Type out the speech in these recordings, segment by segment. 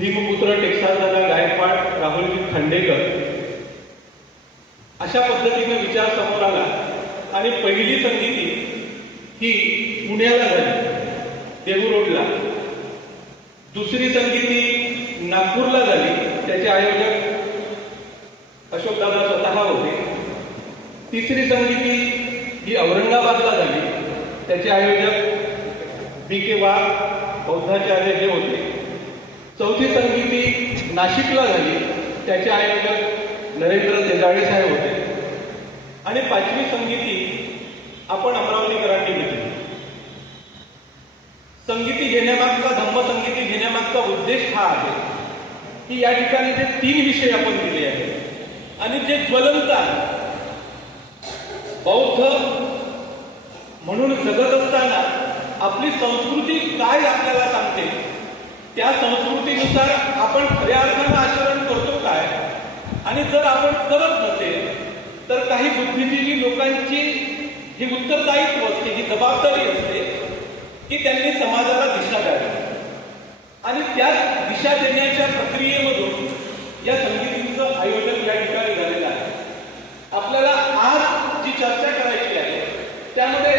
भीमपुत्र टेक्सादादा गायकवाड राहुलजी खांडेकर अशा पद्धतीने विचार समोर आला आणि पहिली संगीती ही पुण्याला झाली, देहू रोडला. दुसरी संगीती नागपूरला झाली, त्याचे आयोजक अशोकदादा स्वतः होते. तिसरी संगीती ही औरंगाबादला झाली, त्याचे आयोजक B.K. वाघ बौद्धाचार्य हे होते. चौथी संगीती नाशिकला झाली, त्याचे आयोजक नरेंद्र तेजाळे साहेब होते. आणि पाचवी संगीती आपण अमरावतीकरांनी घेतली. संगीती घेण्यामागचा, धम्मसंगीती घेण्यामागचा उद्देश हा आहे की या ठिकाणी जे 3 विषय आपण दिले आहेत आणि जे ज्वलंत आहे, बौद्ध म्हणून जगत असताना आपली संस्कृती काय आपल्याला सांगते, त्या संस्कृतीनुसार आपण खऱ्या अर्थानं आचरण करतो काय, आणि जर आपण करत नसेल तर काही बुद्धिजीवी लोकांची ही उत्तरदायित्व असते, ही जबाबदारी असते की त्यांनी समाजाला दिशा द्यावी. आणि त्या दिशा देण्याच्या प्रक्रियेमधून या संगीतीचं आयोजन या ठिकाणी झालेलं आहे. आपल्याला आज जी चर्चा करायची आहे त्यामध्ये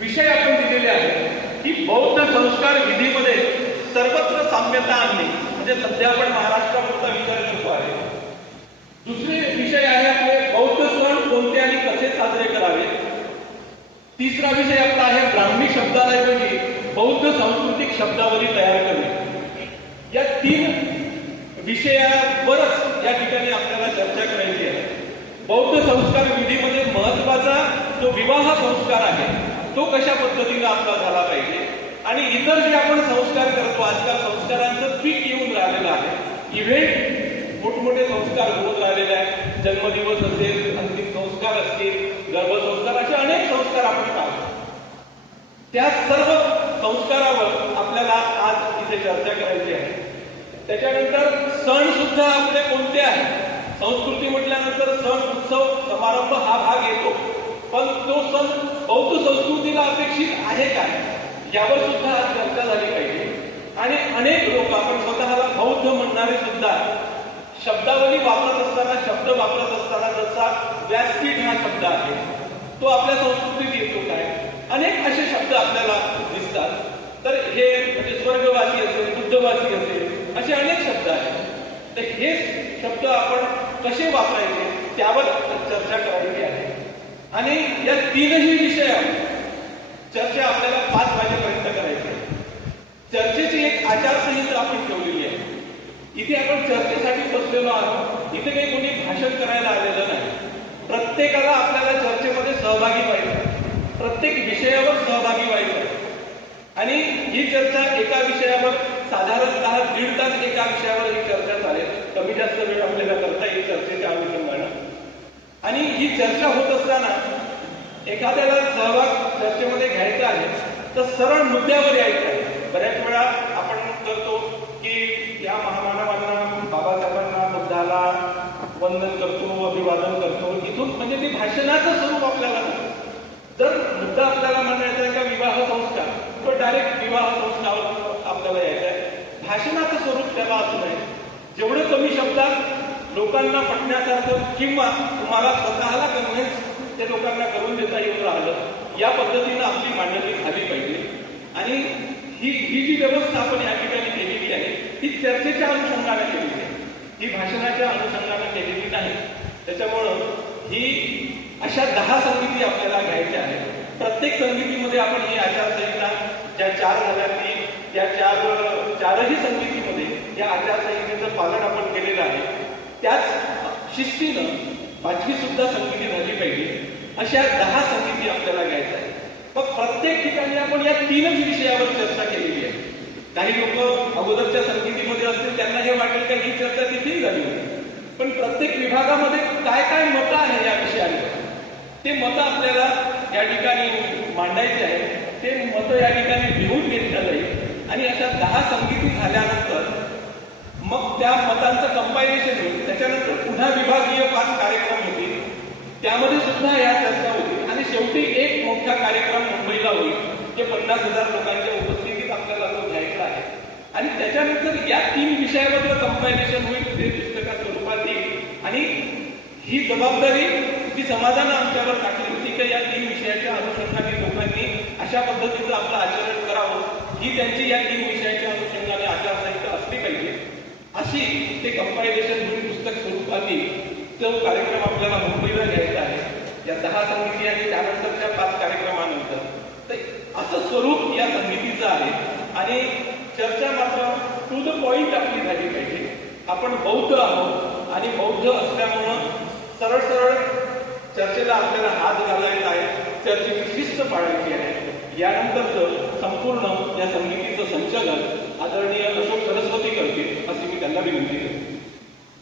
विषय आपण दिलेले आहेत की बौद्ध संस्कार विधीमध्ये सर्वत्र साम्यता आणणे, म्हणजे सध्या आपण महाराष्ट्रापुरता विचार करतो आहे. दुसरे विषय आहे आपले बौद्ध सण कोणते आणि कसे साजरे करावे. तिसरा विषय आपला आहे ब्राह्मी शब्दाऐवजी बौद्ध सांस्कृतिक शब्दावली तयार करणे. या 3 विषयावरच या ठिकाणी आपल्याला चर्चा करायची आहे. बौद्ध संस्कार विधीमध्ये महत्वाचा जो विवाह संस्कार आहे तो कशा पद्धतीने आपला झाला पाहिजे, आणि इतर जे आपण संस्कार करतो, आजकाल संस्कारांचं पीक येऊन राहिलेलं आहे. इव्हेंट मोठमोठे संस्कार होत राहिलेले आहेत. जन्मदिवस असेल, अंतिम संस्कार असतील, गर्भसंस्कार, असे अनेक संस्कार आपण पाहतो. त्या सर्व संस्कारावर आपल्याला आज इथे चर्चा करायची आहे. त्याच्यानंतर सण सुद्धा आपले कोणते आहेत. संस्कृती म्हटल्यानंतर सण, उत्सव, समारंभ हा भाग येतो, पण तो सण बौद्ध संस्कृतीला अपेक्षित आहे काय, यावर सुद्धा आज चर्चा झाली पाहिजे. आणि अनेक लोक, आपण स्वतःला बौद्ध म्हणणारे सुद्धा शब्दावली वापरत असताना, शब्द वापरत असताना, जसा व्यासपीठ हा शब्द आहे तो आपल्या संस्कृतीत येतो काय, अनेक असे शब्द आपल्याला दिसतात. तर हे म्हणजे स्वर्गवासी असेल, बुद्धवासी असेल, असे अनेक शब्द आहेत. तर हे शब्द आपण कसे वापरायचे त्यावर चर्चा करायची आहे. आणि या 3ही विषयावर चर्चा आपल्याला 5 वाजेपर्यंत करायची आहे. चर्चेची एक आचारसंहिता आपण ठेवलेली आहे. इथे आपण चर्चेसाठी बसलेलो आहोत, इथे काही कोणी भाषण करायला आलेलं नाही. प्रत्येकाला आपल्याला चर्चेमध्ये सहभागी व्हायचं, प्रत्येक विषयावर सहभागी व्हायचं. आणि ही चर्चा एका विषयावर साधारणतः 1.5 तास एका विषयावर ही चर्चा चालेल. कमी जास्त वेळ आपल्याला करता येईल चर्चेच्या अनुषंगानं. आणि ही चर्चा होत असताना एखाद्याला सहभाग चर्चेमध्ये घ्यायचा आहे तर सरळ मुद्द्यावर यायचं आहे. बऱ्याच वेळा आपण करतो की या महामानवांना, बाबासाहेबांना, बुद्धाला वंदन करतो, अभिवादन करतो, इथून म्हणजे ते भाषणाचं स्वरूप आपल्याला नाही. जर मुद्दा आपल्याला म्हणायचा आहे का विवाह संस्कार, तो डायरेक्ट विवाह संस्कारावर आपल्याला यायचा आहे. भाषणाचं स्वरूप त्याला असू नये. जेवढं कमी शब्दात लोकांना पटण्यासारखं किंवा तुम्हाला स्वतःला कन्व्हिन्स ते लोकांना करून देता येऊन राहिलं, या पद्धतीनं आपली मांडणी झाली पाहिजे. आणि ही जी व्यवस्था आपण या ठिकाणी केलेली आहे ती चर्चेच्या अनुषंगाने केलेली आहे, ही भाषणाच्या अनुषंगाने केलेली नाही. त्याच्यामुळं ही अशा 10 संगीती आपल्याला घ्यायच्या आहेत. प्रत्येक संगीतीमध्ये आपण ही आचारसंहिता ज्या 4 झाल्या त्या 4ही संगीतीमध्ये या आचारसंहितेचं पालन आपण केलेलं आहे. त्याच शिस्तीनं 5वी सुद्धा संगीती झाली पाहिजे. अशा 10 संगीती आपल्याला घ्यायच्या आहेत. मग प्रत्येक ठिकाणी आपण या 3च विषयावर चर्चा केलेली आहे. काही लोक अगोदरच्या संगीतीमध्ये असतील त्यांना हे वाटेल का ही चर्चा तिथेही झाली होती, पण प्रत्येक विभागामध्ये काय काय मतं आहे या विषयावर, ते मतं आपल्याला या ठिकाणी मांडायचे आहे. ते मतं या ठिकाणी लिहून घेतलं जाईल आणि अशा 10 संगीती झाल्यानंतर मग त्या मतांचं कंपायलेशन होईल. त्याच्यानंतर पुन्हा विभागीय 5 कार्यक्रम होतील, त्यामध्ये सुद्धा या चर्चा होतील. आणि शेवटी एक मोठा कार्यक्रम मुंबईला होईल, जे 50,000 लोकांच्या उपस्थितीत आपल्याला तो घ्यायचा आहे. आणि त्याच्यानंतर या कंपायलेशन होईल ते पुस्तका स्वरूपात येईल आणि ही जबाबदारी जी समाजानं आमच्यावर टाकली होती की या 3 विषयाच्या अनुषंगाने लोकांनी अशा पद्धतीचं आपलं आचरण करावं, ही त्यांची या 3 विषयाच्या अनुषंगाने आचारसंहिता असली पाहिजे, अशी ते कंपायलेशन होईल पुस्तक स्वरूपात येईल. तो कार्यक्रम आपल्याला मुंबईला घ्यायचा आहे या 10 समिती आणि त्यानंतरच्या 5 कार्यक्रमानंतर. तर असं स्वरूप या समितीचं आहे आणि चर्चा मात्र टू द पॉइंट आपली झाली पाहिजे. आपण बौद्ध आहोत आणि बौद्ध असल्यामुळं सरळ सरळ चर्चेला आपल्याला हात घालायचा आहे, चर्चेची शिस्त पाळायची आहे. यानंतरचं संपूर्ण या समितीचं संचालन आदरणीय अशोक सरस्वती करतील अशी मी त्यांना विनंती करतो.